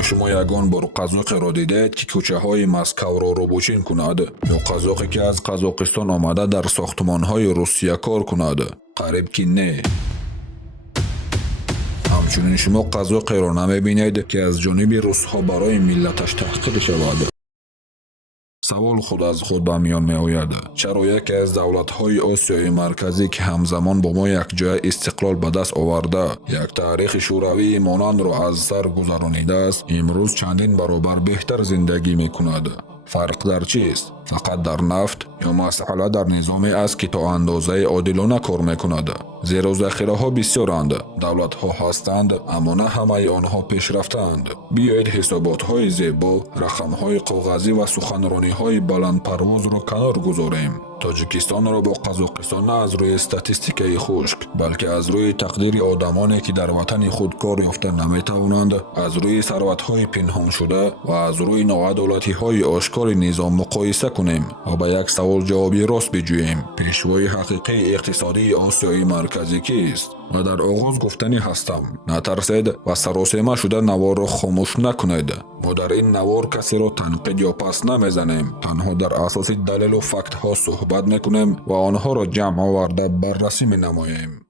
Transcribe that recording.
آیا شما یگان بار قزاق را دیدید که کوچه های مسکو را روبوچین کند یا قزاقی که از قزاقستان آمده در ساختمان های روسیه کار کند؟ قریب که نه. همچنین شما قزاقی را نمیبینید که از جانب روس ها برای ملتش تحقیر شود. سوال خود از خود به میان می آید: چرا یکی از دولت های آسیای مرکزی که همزمان با ما یک جای استقلال به دست آورده، یک تاریخ شوروی مانند را از سر گذرانیده است، امروز چندین برابر بهتر زندگی می کند؟ فرق در چیست؟ فقط در نفت یا مسئله در نظامی است که تا اندازه عادلانه کار میکند؟ زیرا ذخیره ها بسیارند، دولت ها هستند، اما نه همه آنها پیشرفتند. بیایید حسابات های زیبا، رقم های کاغذی و سخنرانی های بلند پرواز را کنار گذاریم. تاجیکستان را با قزاقستان نه از روی استاتستیکای خشک، بلکه از روی تقدیر آدمانی که در وطن خود کار یافته نمیتوانند، از روی ثروت‌های پنهان شده و از روی ناعدالتی‌های آشکار نظام مقایسه کنیم و به یک سوال جوابی راست بجوییم: پیشوای حقیقی اقتصادی آسیای مرکزی کیست؟ و در آغاز گفتنی هستم: نترسید و سراسیمه شده نوار را خاموش نکنید. ما در این نوار کسی را تنقید یا پس نمیزنیم، تنها در اساس دلیل و فکت ها صحبت میکنیم و آنها را جمع آورده بررسی می نماییم.